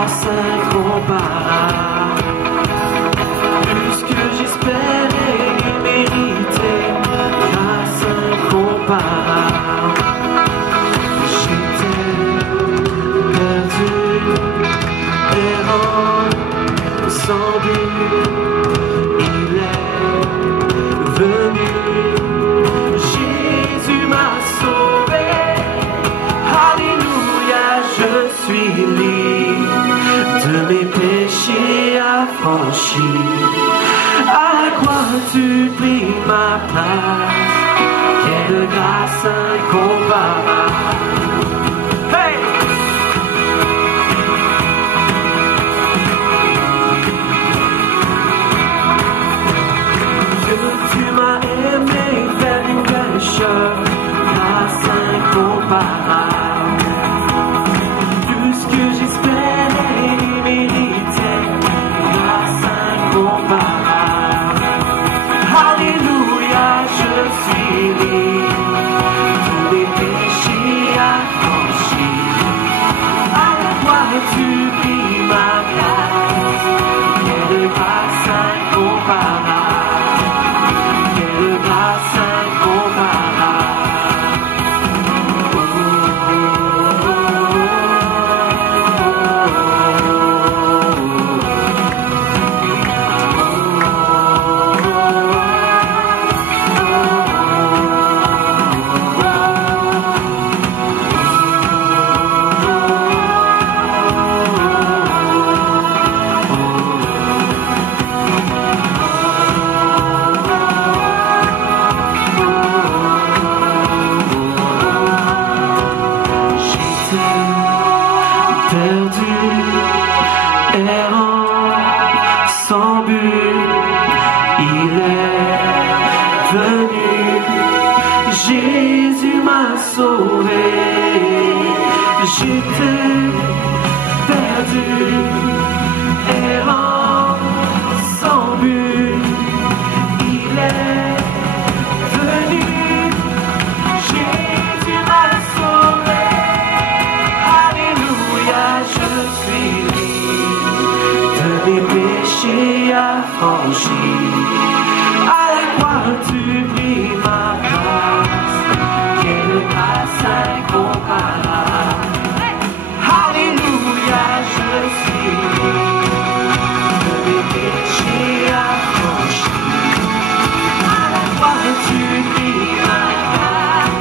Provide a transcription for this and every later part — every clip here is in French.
grâce incomparable, plus que j'espérais mériter, grâce incomparable. J'étais perdu, errant, sans but, il est venu, Jésus m'a sauvé. Alléluia, je suis libre de mes péchés affranchis. À la croix tu pris ma place, quelle grâce incomparable. Hey! Tu m'as aimé, fait une pécheur, grâce incomparable. Plus que j'espérais mériter, grâce incomparable. Alléluia, je suis libre, tous les péchés affranchis. À la croix tu pris ma place, quelle grâce incomparable. Jésus m'a sauvé, j'étais perdu, errant, sans but, il est venu, Jésus m'a sauvé, alléluia, je suis libre de mes péchés affranchis, à la croix tu pris ma place. Quelle grâce incomparable. Alléluia, je suis libre de mes péchés affranchis. À la croix tu pris ma place.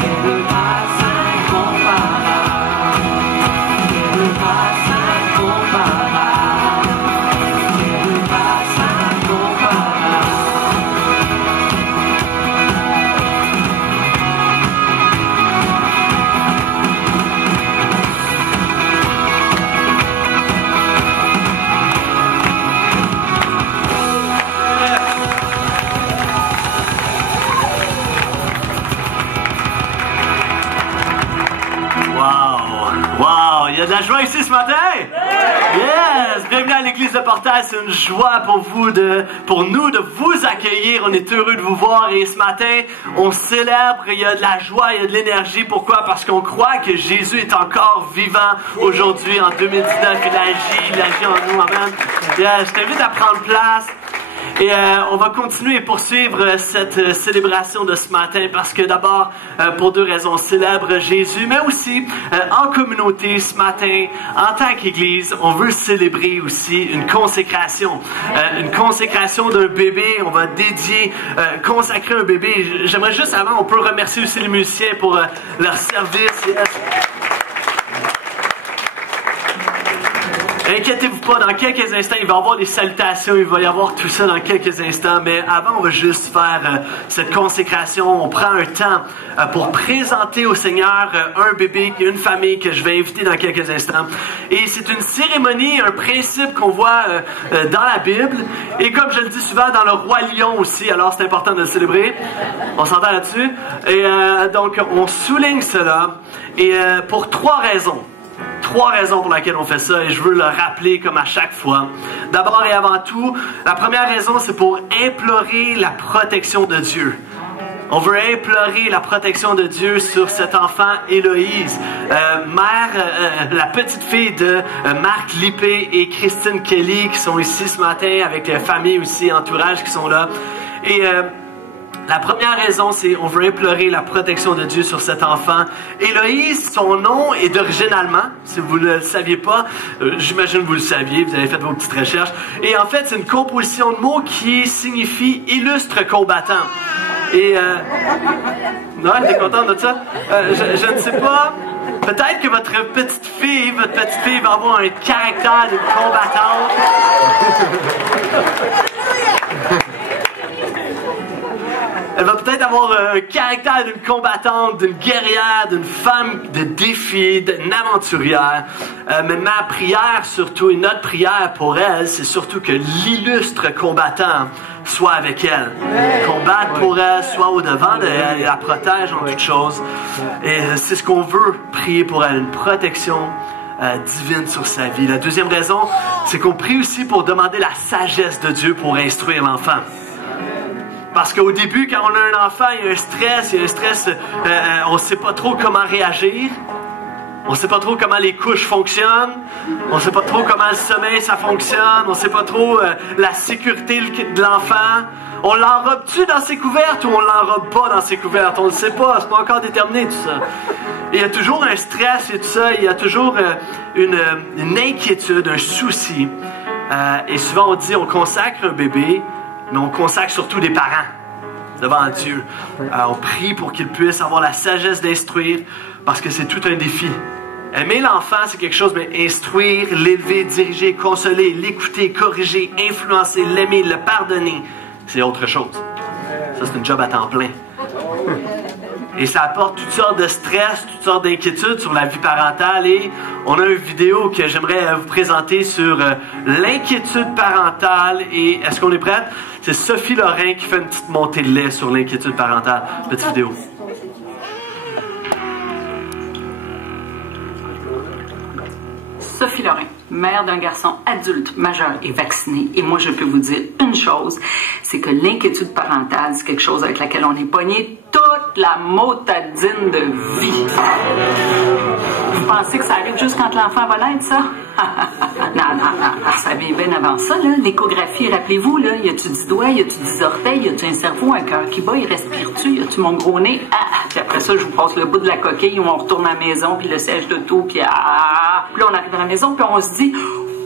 Quelle grâce incomparable. Quelle grâce incomparable. Quelle grâce incomparable. Wow! Il y a de la joie ici ce matin! Yes! Bienvenue à l'église de Portail. C'est une joie pour nous de vous accueillir. On est heureux de vous voir et ce matin, on célèbre. Il y a de la joie, il y a de l'énergie. Pourquoi? Parce qu'on croit que Jésus est encore vivant aujourd'hui en 2019. Il agit en nous. Amen. Je t'invite à prendre place. Et on va continuer et poursuivre cette célébration de ce matin parce que d'abord, pour deux raisons, on célèbre Jésus, mais aussi en communauté ce matin, en tant qu'Église, on veut célébrer aussi une consécration d'un bébé. On va dédier, consacrer un bébé. J'aimerais juste avant, on peut remercier aussi les musiciens pour leur service. Yes. Inquiétez-vous pas, dans quelques instants, il va y avoir des salutations, il va y avoir tout ça dans quelques instants, mais avant, on va juste faire cette consécration. On prend un temps pour présenter au Seigneur un bébé, une famille que je vais inviter dans quelques instants. Et c'est une cérémonie, un principe qu'on voit dans la Bible, et comme je le dis souvent, dans le Roi Lion aussi, alors c'est important de le célébrer. On s'entend là-dessus. Et donc, on souligne cela, et pour trois raisons. Trois raisons pour lesquelles on fait ça et je veux le rappeler comme à chaque fois. D'abord et avant tout, la première raison c'est pour implorer la protection de Dieu. On veut implorer la protection de Dieu sur cet enfant Héloïse. La petite fille de Marc Lippé et Christine Kelly qui sont ici ce matin avec la famille aussi, entourage qui sont là. Et la première raison, c'est on veut implorer la protection de Dieu sur cet enfant. Héloïse, son nom est d'origine allemande. Si vous ne le saviez pas, j'imagine que vous le saviez, vous avez fait vos petites recherches. Et en fait, c'est une composition de mots qui signifie illustre combattant. Et non, t'es content de ça? Je ne sais pas. Peut-être que votre petite fille va avoir un caractère de combattante. Elle va peut-être avoir un caractère d'une combattante, d'une guerrière, d'une femme de défi, d'une aventurière. Mais ma prière surtout, et notre prière pour elle, c'est surtout que l'illustre combattant soit avec elle. Combattre pour elle, soit au-devant d'elle, et la protège en toutes choses. Et c'est ce qu'on veut prier pour elle, une protection divine sur sa vie. La deuxième raison, c'est qu'on prie aussi pour demander la sagesse de Dieu pour instruire l'enfant. Parce qu'au début, quand on a un enfant, il y a un stress, on ne sait pas trop comment réagir. On ne sait pas trop comment les couches fonctionnent. On ne sait pas trop comment le sommeil, ça fonctionne. On ne sait pas trop la sécurité de l'enfant. On l'enrobe-tu dans ses couvertes ou on l'enrobe pas dans ses couvertes? On ne le sait pas, c'est pas encore déterminé tout ça. Et il y a toujours un stress et tout ça, il y a toujours une inquiétude, un souci. Et souvent on dit on consacre un bébé, mais on consacre surtout des parents devant Dieu. On prie pour qu'ils puissent avoir la sagesse d'instruire, parce que c'est tout un défi. Aimer l'enfant, c'est quelque chose, mais instruire, l'élever, diriger, consoler, l'écouter, corriger, influencer, l'aimer, le pardonner, c'est autre chose. Ça, c'est un job à temps plein. Et ça apporte toutes sortes de stress, toutes sortes d'inquiétudes sur la vie parentale. Et on a une vidéo que j'aimerais vous présenter sur l'inquiétude parentale. Et est-ce qu'on est prête? C'est Sophie Lorrain qui fait une petite montée de lait sur l'inquiétude parentale. Petite vidéo. Sophie Lorrain, mère d'un garçon adulte, majeur et vacciné. Et moi, je peux vous dire une chose, c'est que l'inquiétude parentale, c'est quelque chose avec laquelle on est pogné toute la motadine de vie. Vous pensez que ça arrive juste quand l'enfant va naître, ça? Non, ça vient bien avant ça, là. L'échographie, rappelez-vous, là, y a-tu 10 doigts, y a-tu 10 orteils, y a-tu un cerveau, un cœur qui bat, il respire-tu, y a-tu mon gros nez? Puis après ça, je vous passe le bout de la coquille où on retourne à la maison, puis le siège d'auto, puis puis là, on arrive à la maison, puis on se dit,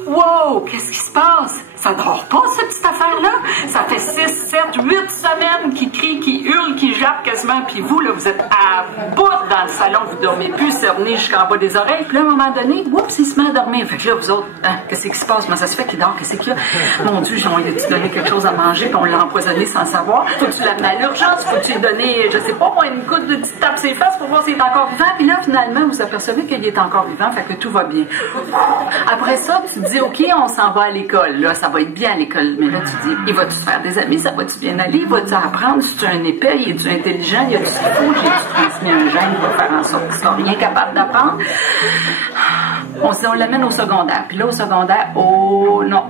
wow, qu'est-ce qui se passe? Ça dort pas, cette petite affaire-là? Ça fait 6, 7, 8 semaines qui crie, qui hurle, qui jappe quasiment, puis vous, là, vous êtes à bout dans le salon, vous dormez plus, cerné jusqu'en bas des oreilles, puis là, à un moment donné, oups, il se met à dormir. Fait que là, vous autres, hein, qu'est-ce qui se passe? Comment ça se fait qu'il dort? Qu'est-ce qu'il y a? Mon Dieu, on lui a-tu donné quelque chose à manger, puis on l'a empoisonné sans savoir? Faut-tu l'amener à l'urgence? Faut-tu lui donner, je sais pas, moi, une goutte de petite tape ses fesses pour voir s'il est encore vivant? Puis là, finalement, vous apercevez qu'il est encore vivant, fait que tout va bien. Après ça, tu te dis, OK, on s'en va à l'école. Là, ça va être bien à l'école. Mais là, tu dis, il va-tu faire des amis? Ça va-tu bien aller? Va-tu apprendre? Si tu es un épais, es-tu intelligent? Y a-tu ce qu'il faut? J'ai-tu transmis un gène qui va faire en sorte qu'il soit rien capable d'apprendre? On se dit, on l'amène au secondaire. Puis là, au secondaire, oh, non.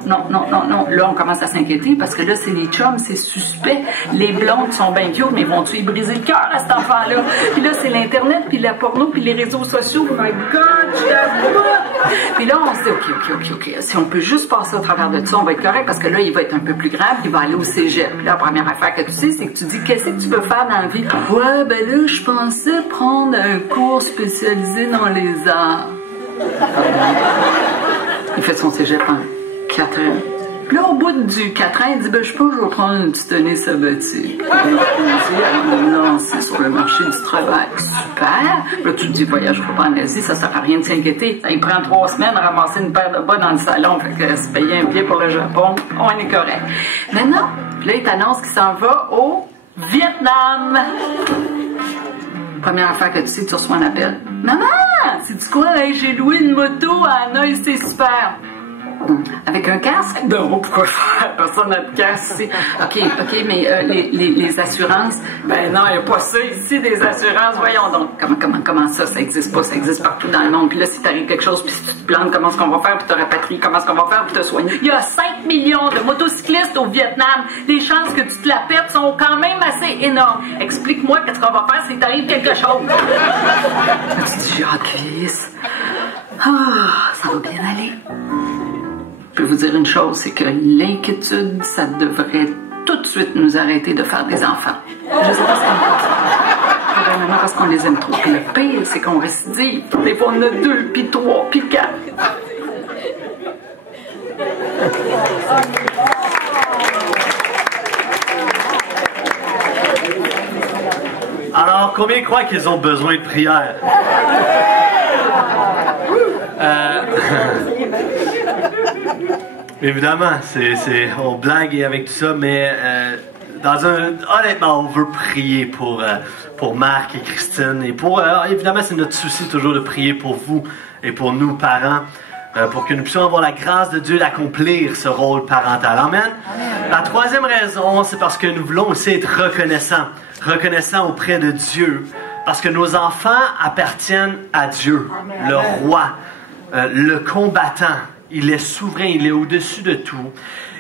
Là, on commence à s'inquiéter parce que là, c'est les chums, c'est suspect. Les blondes sont bien cute, mais vont-tu y briser le cœur à cet enfant-là? Puis là, c'est l'Internet, puis la porno, puis les réseaux sociaux. Oh my God, je t'avoue! Puis là, on se dit, OK. Si on peut juste passer au travers de ça, on va être correct parce que là, il va être un peu plus grave, il va aller au cégep. Puis là, la première affaire que tu sais, c'est que tu dis, qu'est-ce que tu veux faire dans la vie? Ouais, ben là, je pensais prendre un cours spécialisé dans les arts. Il fait son cégep en 4 ans. Puis là, au bout du 4 ans, il dit, ben, je sais pas, je vais prendre une petite année sabbatique. Alors, me lancer sur le marché du travail. Super! Là, tu te dis, voyage pas en Asie, ça sert à rien de s'inquiéter. Il prend 3 semaines à ramasser une paire de bas dans le salon, fait que se payer un billet pour le Japon, on est correct. Mais non! Puis là, il t'annonce qu'il s'en va au Vietnam! Première affaire que tu sais, tu reçois un appel. Maman! C'est-tu quoi, là, j'ai loué une moto à Hanoï, c'est super! Avec un casque? Non, pourquoi faire? Personne n'a de casque ici. OK, mais les assurances? Ben non, il n'y a pas ça ici, des assurances. Voyons donc. Comment ça? Ça existe pas, ça existe partout dans le monde. Puis là, si t'arrive quelque chose, puis si tu te plantes, comment est-ce qu'on va faire pour te rapatrier? Comment est-ce qu'on va faire pour te soigner? Il y a 5 millions de motocyclistes au Vietnam. Les chances que tu te la pètes sont quand même assez énormes. Explique-moi qu'est-ce qu'on va faire si t'arrive quelque chose. Tu dis, j'ai hâte qu'il vieillisse. Ça va bien aller. Je peux vous dire une chose, c'est que l'inquiétude, ça devrait tout de suite nous arrêter de faire des enfants. Je sais pas ce qu'on va faire. Probablement parce qu'on les aime trop. Puis le pire, c'est qu'on récidive. Des fois, on a 2, puis 3, puis 4. Alors, combien croient qu'ils ont besoin de prière? Évidemment, on blague avec tout ça, mais honnêtement, on veut prier pour Marc et Christine. Et évidemment, c'est notre souci toujours de prier pour vous et pour nous, parents, pour que nous puissions avoir la grâce de Dieu d'accomplir ce rôle parental. Amen. La troisième raison, c'est parce que nous voulons aussi être reconnaissants auprès de Dieu, parce que nos enfants appartiennent à Dieu, le roi, le combattant. Il est souverain, il est au-dessus de tout.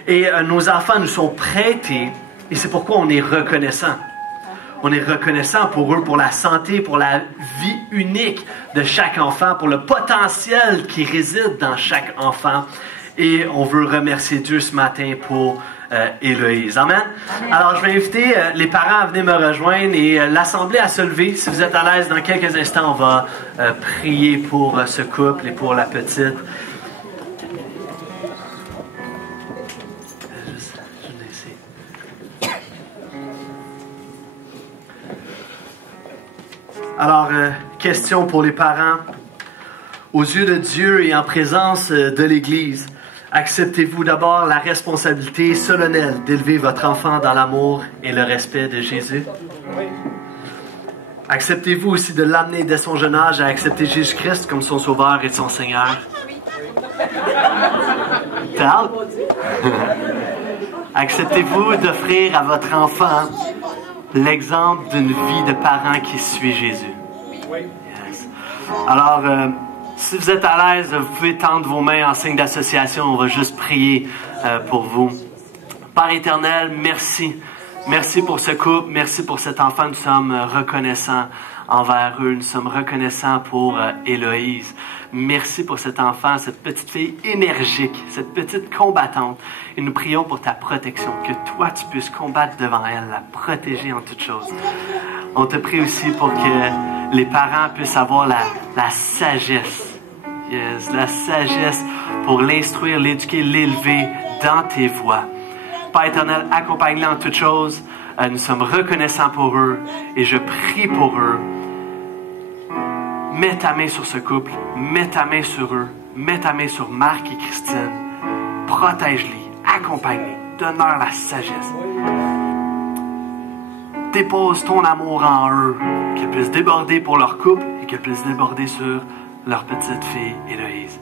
Et nos enfants nous sont prêtés, et c'est pourquoi on est reconnaissant. On est reconnaissant pour eux, pour la santé, pour la vie unique de chaque enfant, pour le potentiel qui réside dans chaque enfant. Et on veut remercier Dieu ce matin pour Héloïse. Amen. Alors, je vais inviter les parents à venir me rejoindre et l'Assemblée à se lever. Si vous êtes à l'aise, dans quelques instants, on va prier pour ce couple et pour la petite. Alors, question pour les parents. Aux yeux de Dieu et en présence de l'Église, acceptez-vous d'abord la responsabilité solennelle d'élever votre enfant dans l'amour et le respect de Jésus? Oui. Acceptez-vous aussi de l'amener dès son jeune âge à accepter Jésus-Christ comme son Sauveur et son Seigneur? Tal? Acceptez-vous d'offrir à votre enfant l'exemple d'une vie de parent qui suit Jésus? Yes. Alors, si vous êtes à l'aise, vous pouvez tendre vos mains en signe d'association. On va juste prier pour vous. Père éternel, merci. Merci pour ce couple. Merci pour cet enfant. Nous sommes reconnaissants envers eux. Nous sommes reconnaissants pour Héloïse. Merci pour cet enfant, cette petite fille énergique, cette petite combattante. Et nous prions pour ta protection, que toi, tu puisses combattre devant elle, la protéger en toutes choses. On te prie aussi pour que les parents puissent avoir la sagesse. Yes, la sagesse pour l'instruire, l'éduquer, l'élever dans tes voies. Père éternel, accompagne-les en toutes choses. Nous sommes reconnaissants pour eux et je prie pour eux. Mets ta main sur ce couple, mets ta main sur eux, mets ta main sur Marc et Christine. Protège-les, accompagne-les, donne-leur la sagesse. Dépose ton amour en eux, qu'ils puissent déborder pour leur couple et qu'ils puissent déborder sur leur petite fille Héloïse.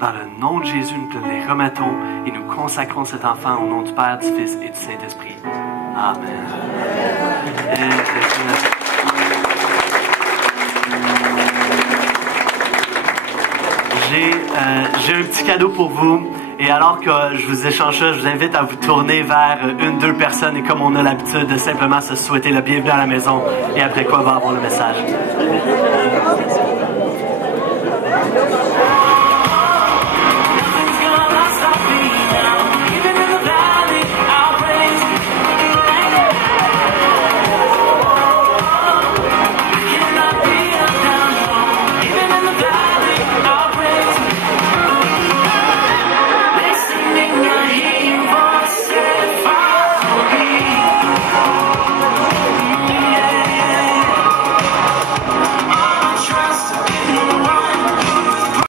Dans le nom de Jésus, nous te les remettons et nous consacrons cet enfant au nom du Père, du Fils et du Saint-Esprit. Amen. J'ai un petit cadeau pour vous. Et alors que je vous échange ça, je vous invite à vous tourner vers une, deux personnes et comme on a l'habitude de simplement se souhaiter le bienvenue à la maison et après quoi on va avoir le message.